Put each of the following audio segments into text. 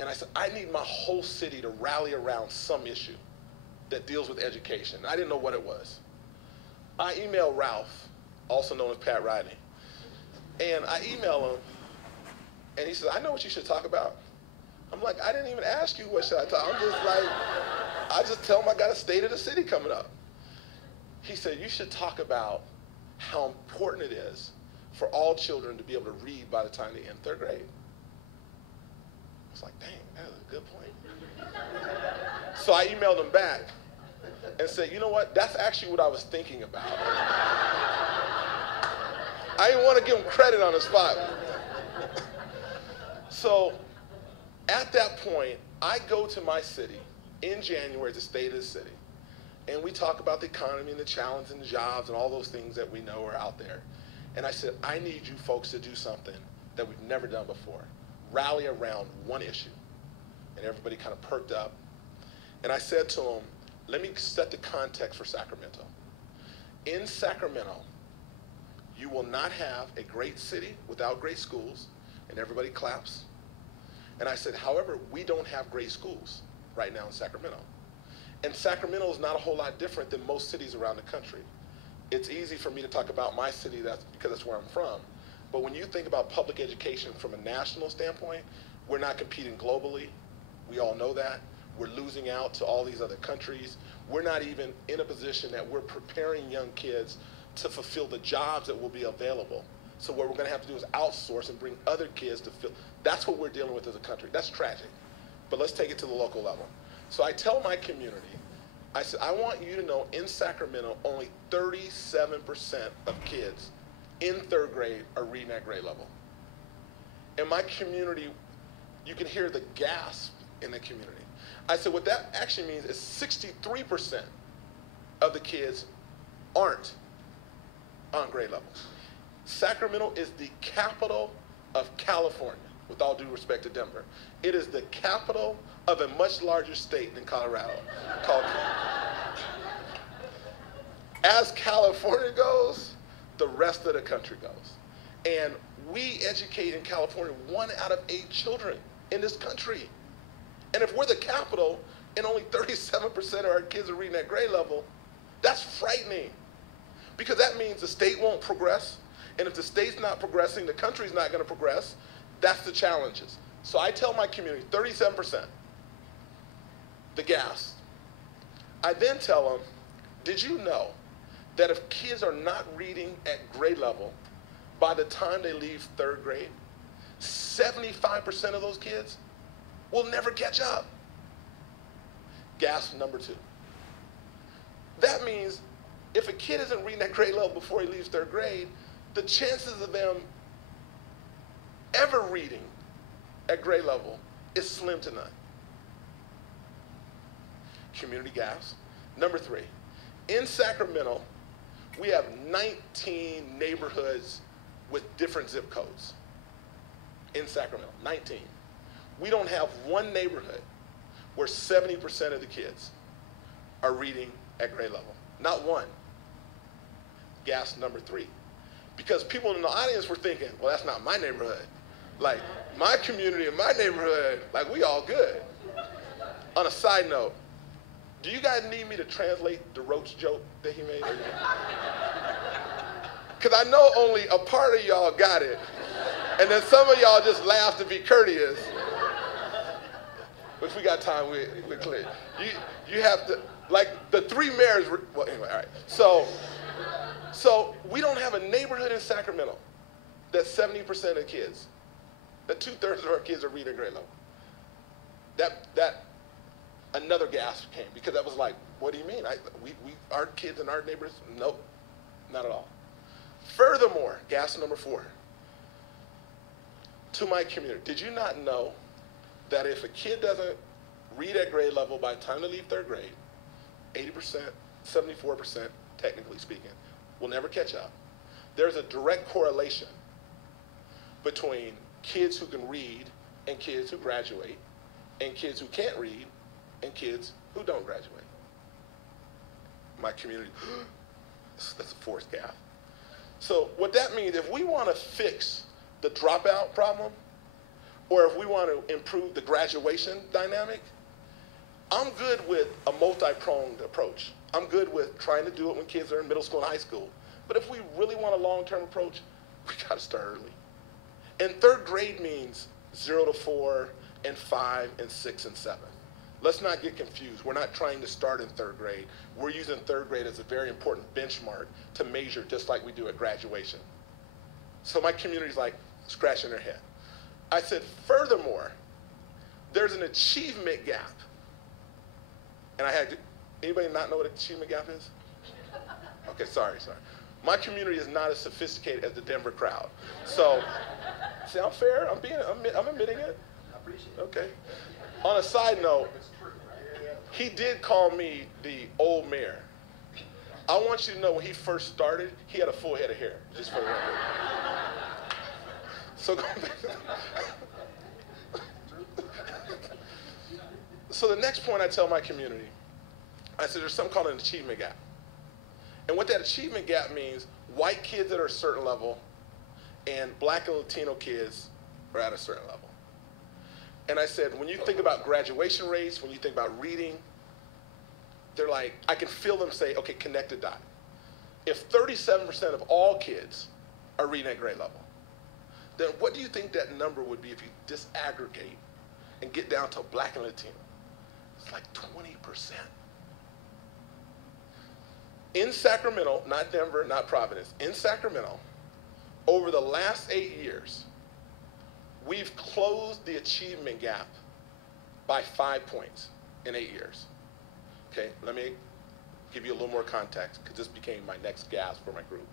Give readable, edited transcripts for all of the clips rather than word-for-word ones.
And I said, I need my whole city to rally around some issue that deals with education. I didn't know what it was. I emailed Ralph, also known as Pat Riley. And I emailed him, and he said, I know what you should talk about. I'm like, I didn't even ask you what should I talk. I'm just like, I just tell him I got a state of the city coming up. He said, you should talk about how important it is for all children to be able to read by the time they end 3rd grade. I was like, dang, that is a good point. So I emailed him back and said, you know what, that's actually what I was thinking about. I didn't want to give him credit on the spot. So at that point, I go to my city in January, the state of the city, and we talk about the economy and the challenge and the jobs and all those things that we know are out there. And I said, I need you folks to do something that we've never done before. Rally around one issue. And everybody kind of perked up. And I said to them, let me set the context for Sacramento. In Sacramento, you will not have a great city without great schools, and everybody claps. And I said, however, we don't have great schools right now in Sacramento. And Sacramento is not a whole lot different than most cities around the country. It's easy for me to talk about my city because that's where I'm from. But when you think about public education from a national standpoint, we're not competing globally. We all know that. We're losing out to all these other countries. We're not even in a position that we're preparing young kids to fulfill the jobs that will be available. So what we're going to have to do is outsource and bring other kids to fill. That's what we're dealing with as a country. That's tragic. But let's take it to the local level. So I tell my community, I said, I want you to know in Sacramento, only 37% of kids in 3rd grade are reading at grade level. In my community, you can hear the gasp in the community. I said, what that actually means is 63% of the kids aren't on grade level. Sacramento is the capital of California, with all due respect to Denver. It is the capital of a much larger state than Colorado. As California goes, the rest of the country goes. And we educate in California 1 out of 8 children in this country. And if we're the capital and only 37% of our kids are reading at grade level, that's frightening. Because that means the state won't progress. And if the state's not progressing, the country's not going to progress. That's the challenges. So I tell my community, 37%, the gas. I then tell them, did you know that if kids are not reading at grade level by the time they leave 3rd grade, 75% of those kids will never catch up? Gas number 2. That means if a kid isn't reading at grade level before he leaves 3rd grade, the chances of them ever reading at grade level is slim to none. Community gas. Number 3, in Sacramento, we have 19 neighborhoods with different zip codes. In Sacramento, 19. We don't have one neighborhood where 70% of the kids are reading at grade level. Not one. Gas number 3. Because people in the audience were thinking, well, that's not my neighborhood. Like, my community and my neighborhood, like, we all good. On a side note, do you guys need me to translate the Roach joke that he made? Because I know only a part of y'all got it. And then some of y'all just laughed to be courteous. If we got time, we're clear. You have to, like, the 3 mayors, well, anyway, all right. So we don't have a neighborhood in Sacramento that's 70% of kids, that 2/3 of our kids are reading grade level. That another gasp came, because that was like, what do you mean? Our kids in our neighborhoods? Nope, not at all. Furthermore, gas number 4, to my community, did you not know that if a kid doesn't read at grade level by the time they leave 3rd grade, 80%, 74%, technically speaking, will never catch up? There's a direct correlation between kids who can read and kids who graduate, and kids who can't read and kids who don't graduate. My community, that's the 4th gap. So what that means, if we want to fix the dropout problem, or if we want to improve the graduation dynamic, I'm good with a multi-pronged approach. I'm good with trying to do it when kids are in middle school and high school. But if we really want a long-term approach, we got to start early. And third grade means 0 to 4 and 5 and 6 and 7. Let's not get confused. We're not trying to start in third grade. We're using third grade as a very important benchmark to measure, just like we do at graduation. So my community's like scratching their head. I said, furthermore, there's an achievement gap. And I had, anybody not know what an achievement gap is? Okay, sorry. My community is not as sophisticated as the Denver crowd. So, see, I'm fair. I'm admitting it. I appreciate it. Okay. On a side note, he did call me the old mayor. I want you to know when he first started, he had a full head of hair, just for the record. So going back. So the next point I tell my community, I said there's something called an achievement gap. And what that achievement gap means, white kids that are a certain level and black and Latino kids are at a certain level. And I said, when you think about graduation rates, when you think about reading, they're like, I can feel them say, okay, connect the dot. If 37% of all kids are reading at grade level, then what do you think that number would be if you disaggregate and get down to black and Latino? It's like 20%. In Sacramento, not Denver, not Providence, in Sacramento, over the last 8 years, we've closed the achievement gap by 5 points in 8 years. Okay, let me give you a little more context because this became my next gasp for my group.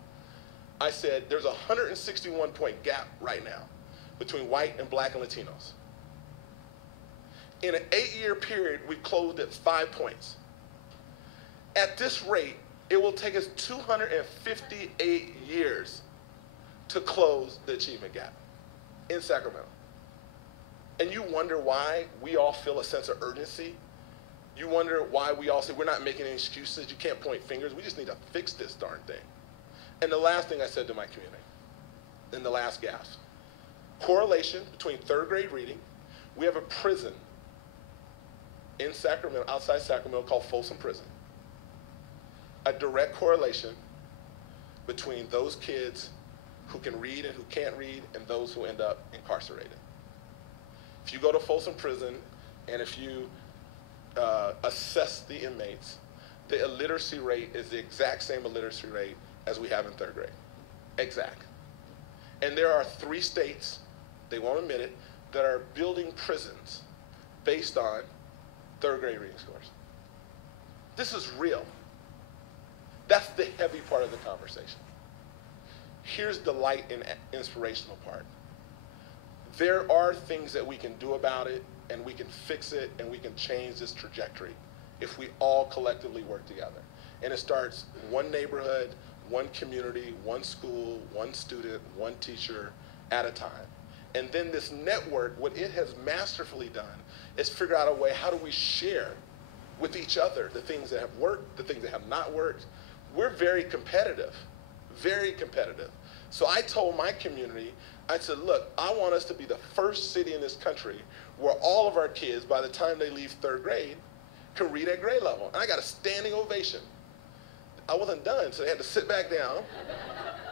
I said there's a 161-point gap right now between white and black and Latinos. In an 8-year period, we've closed at 5 points. At this rate, it will take us 258 years to close the achievement gap in Sacramento. And you wonder why we all feel a sense of urgency. You wonder why we all say we're not making any excuses. You can't point fingers. We just need to fix this darn thing. And the last thing I said to my community, in the last gasp, correlation between third grade reading. We have a prison in Sacramento, outside Sacramento, called Folsom Prison. A direct correlation between those kids who can read and who can't read and those who end up incarcerated. If you go to Folsom Prison and if you assess the inmates, the illiteracy rate is the exact same illiteracy rate as we have in third grade. Exact. And there are 3 states, they won't admit it, that are building prisons based on third grade reading scores. This is real. That's the heavy part of the conversation. Here's the light and inspirational part. There are things that we can do about it, and we can fix it, and we can change this trajectory if we all collectively work together. And it starts one neighborhood, one community, one school, one student, one teacher at a time. And then this network, what it has masterfully done is figure out a way, how do we share with each other the things that have worked, the things that have not worked. We're very competitive, very competitive. So I told my community, I said, look, I want us to be the first city in this country where all of our kids, by the time they leave third grade, can read at grade level. And I got a standing ovation. I wasn't done, so they had to sit back down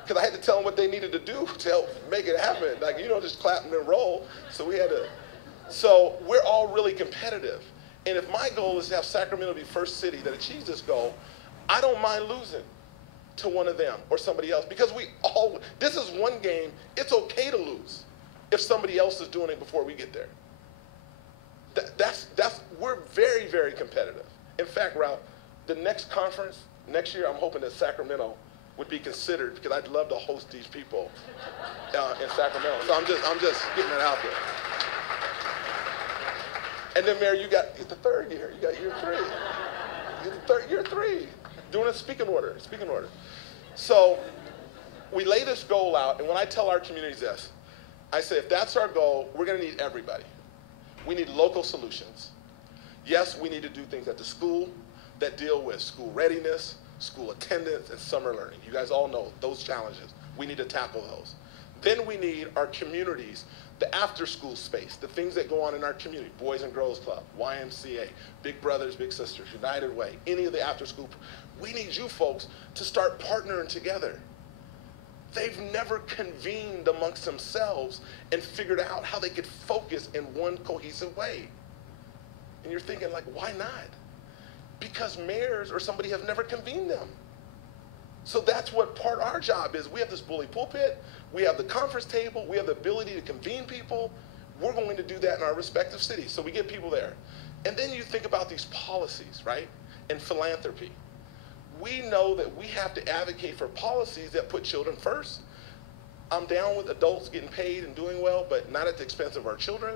because I had to tell them what they needed to do to help make it happen. Like, you don't just clap and then roll. So we had to. So we're all really competitive. And if my goal is to have Sacramento be first city that achieves this goal, I don't mind losing to one of them or somebody else, because this is one game. It's okay to lose if somebody else is doing it before we get there. We're very, very competitive. In fact, Ralph, the next conference next year, I'm hoping that Sacramento would be considered, because I'd love to host these people in Sacramento. So I'm just getting it out there. And then, Mayor, it's the third year. You got year 3. Year 3. Doing a speaking order. So we lay this goal out, and when I tell our communities this, I say, if that's our goal, we're going to need everybody. We need local solutions. Yes, we need to do things at the school that deal with school readiness, school attendance, and summer learning. You guys all know those challenges. We need to tackle those. Then we need our communities The after-school space, the things that go on in our community, Boys and Girls Club, YMCA, Big Brothers, Big Sisters, United Way, any of the after-school, we need you folks to start partnering together. They've never convened amongst themselves and figured out how they could focus in one cohesive way. And you're thinking, like, why not? Because mayors or somebody have never convened them. So that's what part our job is. We have this bully pulpit, we have the conference table, we have the ability to convene people. We're going to do that in our respective cities. So we get people there. And then you think about these policies, right? And philanthropy. We know that we have to advocate for policies that put children first. I'm down with adults getting paid and doing well, but not at the expense of our children.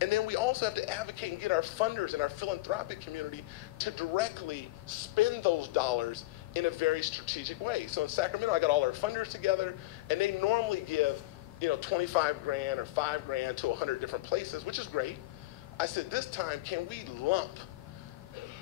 And then we also have to advocate and get our funders and our philanthropic community to directly spend those dollars in a very strategic way. So in Sacramento, I got all our funders together, and they normally give, 25 grand or 5 grand to 100 different places, which is great. I said, this time, can we lump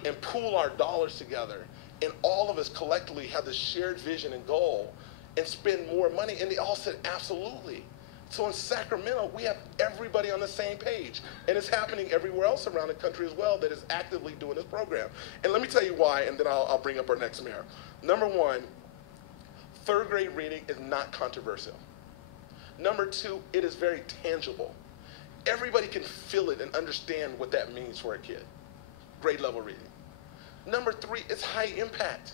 and pool our dollars together, and all of us collectively have this shared vision and goal and spend more money? And they all said, absolutely. So in Sacramento, we have everybody on the same page. And it's happening everywhere else around the country as well that is actively doing this program. And let me tell you why, and then I'll bring up our next mayor. Number one, third grade reading is not controversial. Number two, it is very tangible. Everybody can feel it and understand what that means for a kid. Grade level reading. Number three, it's high impact.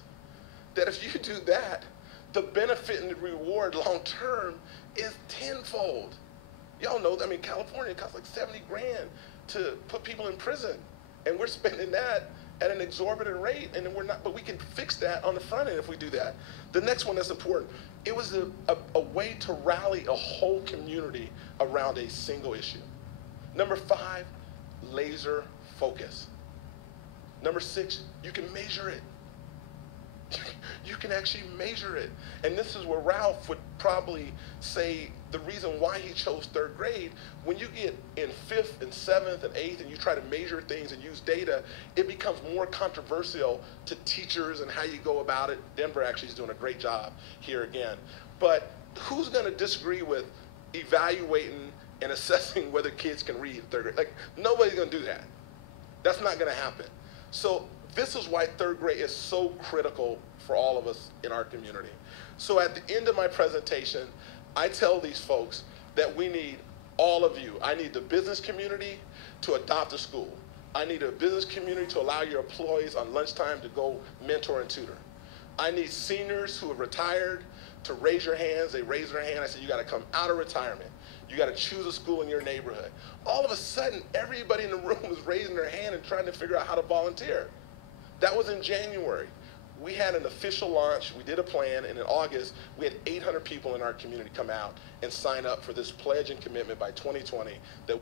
That if you do that, the benefit and the reward long term is tenfold. Y'all know, California costs like 70 grand to put people in prison. And we're spending that at an exorbitant rate, and we're not, but we can fix that on the front end if we do that. The next one that's important, it was a way to rally a whole community around a single issue. Number five, laser focus. Number six, you can measure it. You can actually measure it. And this is where Ralph would probably say the reason why he chose third grade. When you get in 5th and 7th and 8th and you try to measure things and use data, it becomes more controversial to teachers and how you go about it. Denver actually is doing a great job here again. But who's going to disagree with evaluating and assessing whether kids can read in third grade? Like, nobody's going to do that. That's not going to happen. So this is why third grade is so critical for all of us in our community. So at the end of my presentation, I tell these folks that we need all of you. I need the business community to adopt a school. I need a business community to allow your employees on lunchtime to go mentor and tutor. I need seniors who have retired to raise your hands. They raise their hand. I said, you got to come out of retirement. You got to choose a school in your neighborhood. All of a sudden, everybody in the room was raising their hand and trying to figure out how to volunteer. That was in January. We had an official launch, we did a plan, and in August, we had 800 people in our community come out and sign up for this pledge and commitment by 2020 that